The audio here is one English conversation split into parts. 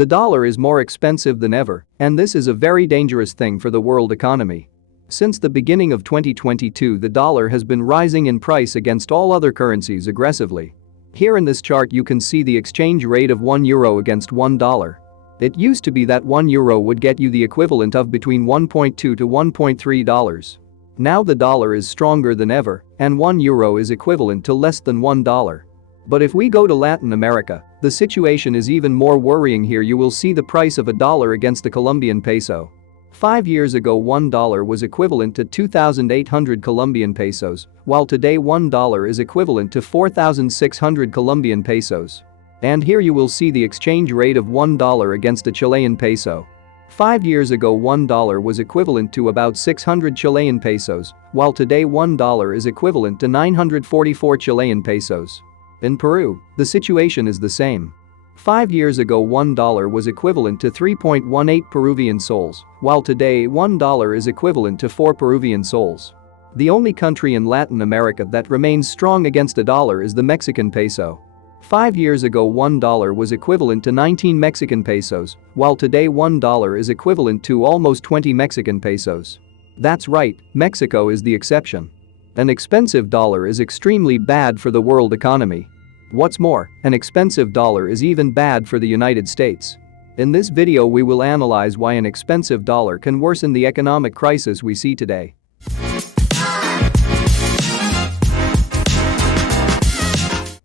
The dollar is more expensive than ever, and this is a very dangerous thing for the world economy. Since the beginning of 2022, the dollar has been rising in price against all other currencies aggressively. Here in this chart you can see the exchange rate of €1 against $1. It used to be that €1 would get you the equivalent of between $1.2 to $1.3. Now the dollar is stronger than ever, and €1 is equivalent to less than $1. But if we go to Latin America, the situation is even more worrying. Here you will see the price of a dollar against the Colombian peso. 5 years ago $1 was equivalent to 2,800 Colombian pesos, while today $1 is equivalent to 4,600 Colombian pesos. And here you will see the exchange rate of $1 against the Chilean peso. 5 years ago $1 was equivalent to about 600 Chilean pesos, while today $1 is equivalent to 944 Chilean pesos. In Peru, the situation is the same. 5 years ago $1 was equivalent to 3.18 Peruvian soles, while today $1 is equivalent to 4 Peruvian soles. The only country in Latin America that remains strong against the dollar is the Mexican peso. 5 years ago $1 was equivalent to 19 Mexican pesos, while today $1 is equivalent to almost 20 Mexican pesos. That's right, Mexico is the exception. An expensive dollar is extremely bad for the world economy. What's more, an expensive dollar is even bad for the United States. In this video we will analyze why an expensive dollar can worsen the economic crisis we see today.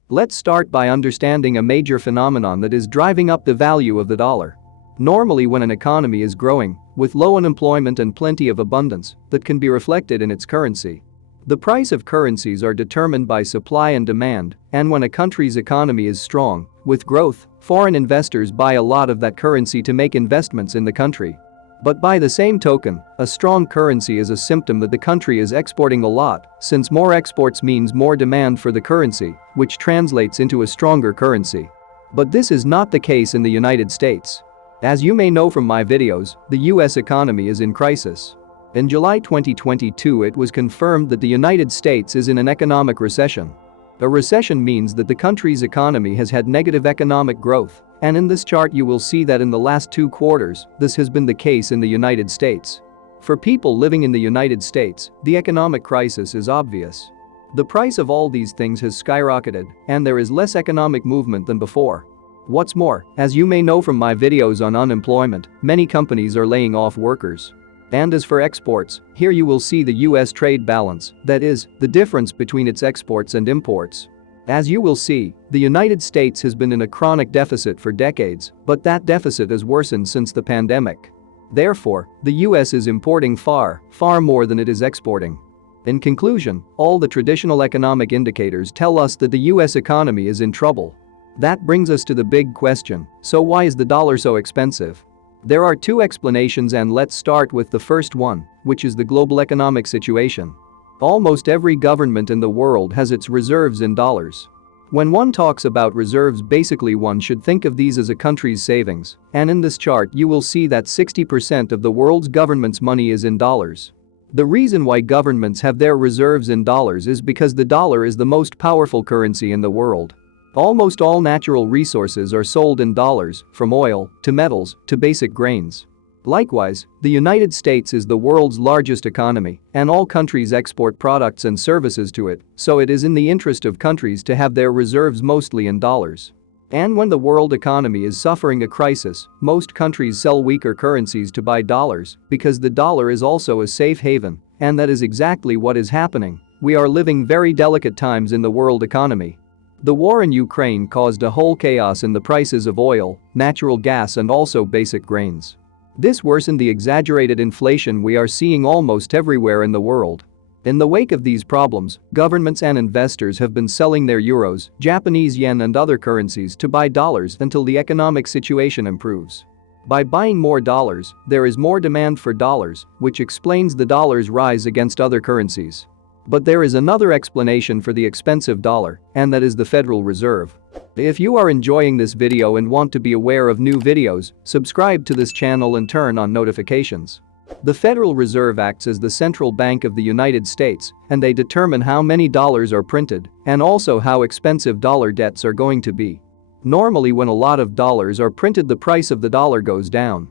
Let's start by understanding a major phenomenon that is driving up the value of the dollar. Normally when an economy is growing, with low unemployment and plenty of abundance, that can be reflected in its currency. The price of currencies are determined by supply and demand, and when a country's economy is strong, with growth, foreign investors buy a lot of that currency to make investments in the country. But by the same token, a strong currency is a symptom that the country is exporting a lot, since more exports means more demand for the currency, which translates into a stronger currency. But this is not the case in the United States. As you may know from my videos, the US economy is in crisis. In July 2022 it was confirmed that the United States is in an economic recession. A recession means that the country's economy has had negative economic growth, and in this chart you will see that in the last 2 quarters, this has been the case in the United States. For people living in the United States, the economic crisis is obvious. The price of all these things has skyrocketed, and there is less economic movement than before. What's more, as you may know from my videos on unemployment, many companies are laying off workers. And as for exports, here you will see the US trade balance, that is, the difference between its exports and imports. As you will see, the United States has been in a chronic deficit for decades, but that deficit has worsened since the pandemic. Therefore, the US is importing far more than it is exporting. In conclusion, all the traditional economic indicators tell us that the US economy is in trouble. That brings us to the big question, so why is the dollar so expensive? There are 2 explanations, and let's start with the first one, which is the global economic situation. Almost every government in the world has its reserves in dollars. When one talks about reserves, basically one should think of these as a country's savings, and in this chart you will see that 60% of the world's government's money is in dollars. The reason why governments have their reserves in dollars is because the dollar is the most powerful currency in the world. Almost all natural resources are sold in dollars, from oil, to metals, to basic grains. Likewise, the United States is the world's largest economy, and all countries export products and services to it, so it is in the interest of countries to have their reserves mostly in dollars. And when the world economy is suffering a crisis, most countries sell weaker currencies to buy dollars, because the dollar is also a safe haven, and that is exactly what is happening. We are living very delicate times in the world economy. The war in Ukraine caused a whole chaos in the prices of oil, natural gas, and also basic grains. This worsened the exaggerated inflation we are seeing almost everywhere in the world. In the wake of these problems, governments and investors have been selling their euros, Japanese yen, and other currencies to buy dollars until the economic situation improves. By buying more dollars, there is more demand for dollars, which explains the dollar's rise against other currencies. But there is another explanation for the expensive dollar, and that is the Federal Reserve. If you are enjoying this video and want to be aware of new videos, subscribe to this channel and turn on notifications. The Federal Reserve acts as the central bank of the United States, and they determine how many dollars are printed and also how expensive dollar debts are going to be. Normally when a lot of dollars are printed, the price of the dollar goes down.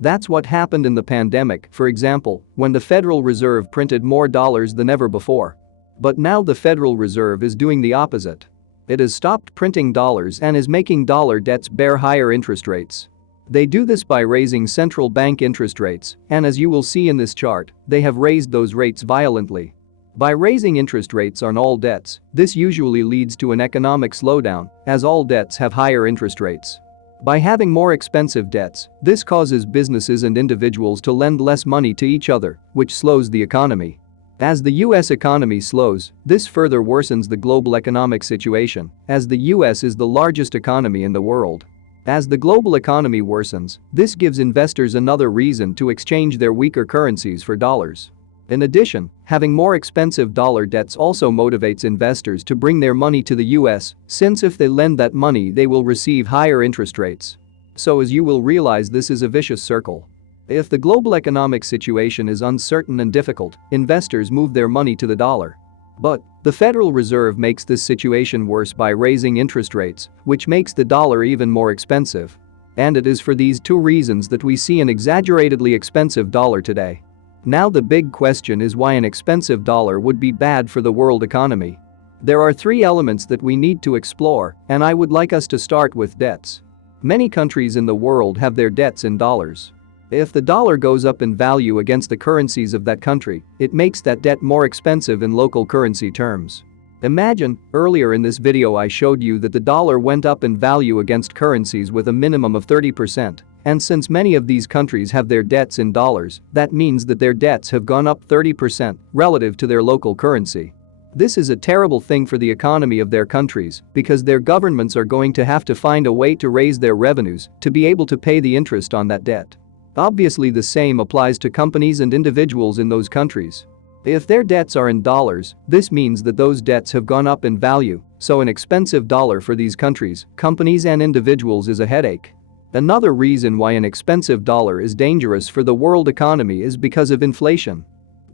That's what happened in the pandemic, for example, when the Federal Reserve printed more dollars than ever before. But now the Federal Reserve is doing the opposite. It has stopped printing dollars and is making dollar debts bear higher interest rates. They do this by raising central bank interest rates, and as you will see in this chart, they have raised those rates violently. By raising interest rates on all debts, this usually leads to an economic slowdown, as all debts have higher interest rates. By having more expensive debts, this causes businesses and individuals to lend less money to each other, which slows the economy. As the US economy slows, this further worsens the global economic situation, as the US is the largest economy in the world. As the global economy worsens, this gives investors another reason to exchange their weaker currencies for dollars. In addition, having more expensive dollar debts also motivates investors to bring their money to the US, since if they lend that money they will receive higher interest rates. So as you will realize, this is a vicious circle. If the global economic situation is uncertain and difficult, investors move their money to the dollar. But the Federal Reserve makes this situation worse by raising interest rates, which makes the dollar even more expensive. And it is for these two reasons that we see an exaggeratedly expensive dollar today. Now the big question is why an expensive dollar would be bad for the world economy. There are three elements that we need to explore, and I would like us to start with debts. Many countries in the world have their debts in dollars. If the dollar goes up in value against the currencies of that country, it makes that debt more expensive in local currency terms. Imagine, earlier in this video I showed you that the dollar went up in value against currencies with a minimum of 30%. And since many of these countries have their debts in dollars, that means that their debts have gone up 30% relative to their local currency. This is a terrible thing for the economy of their countries because their governments are going to have to find a way to raise their revenues to be able to pay the interest on that debt. Obviously, the same applies to companies and individuals in those countries. If their debts are in dollars, this means that those debts have gone up in value, so an expensive dollar for these countries, companies and individuals is a headache. Another reason why an expensive dollar is dangerous for the world economy is because of inflation.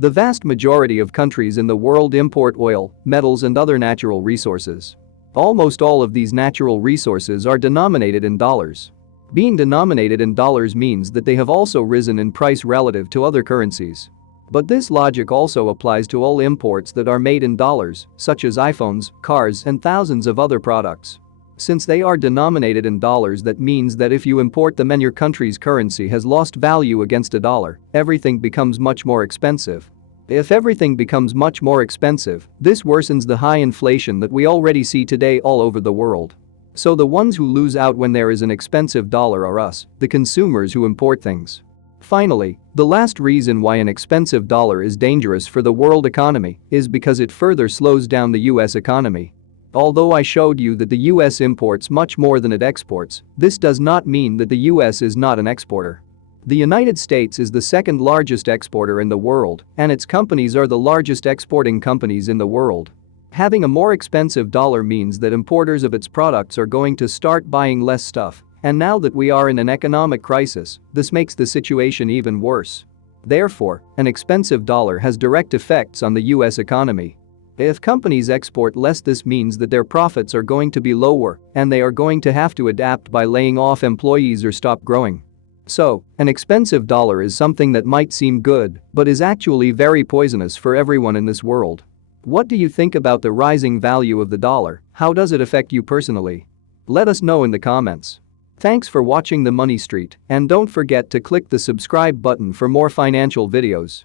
The vast majority of countries in the world import oil, metals and other natural resources. Almost all of these natural resources are denominated in dollars. Being denominated in dollars means that they have also risen in price relative to other currencies. But this logic also applies to all imports that are made in dollars, such as iPhones, cars and thousands of other products. Since they are denominated in dollars, that means that if you import them and your country's currency has lost value against a dollar, everything becomes much more expensive. If everything becomes much more expensive, this worsens the high inflation that we already see today all over the world. So the ones who lose out when there is an expensive dollar are us, the consumers who import things. Finally, the last reason why an expensive dollar is dangerous for the world economy is because it further slows down the US economy. Although I showed you that the US imports much more than it exports, this does not mean that the US is not an exporter. The United States is the second largest exporter in the world, and its companies are the largest exporting companies in the world. Having a more expensive dollar means that importers of its products are going to start buying less stuff, and now that we are in an economic crisis, this makes the situation even worse. Therefore, an expensive dollar has direct effects on the US economy. If companies export less, this means that their profits are going to be lower and they are going to have to adapt by laying off employees or stop growing. So, an expensive dollar is something that might seem good but is actually very poisonous for everyone in this world. What do you think about the rising value of the dollar? How does it affect you personally? Let us know in the comments. Thanks for watching the Money Street, and don't forget to click the subscribe button for more financial videos.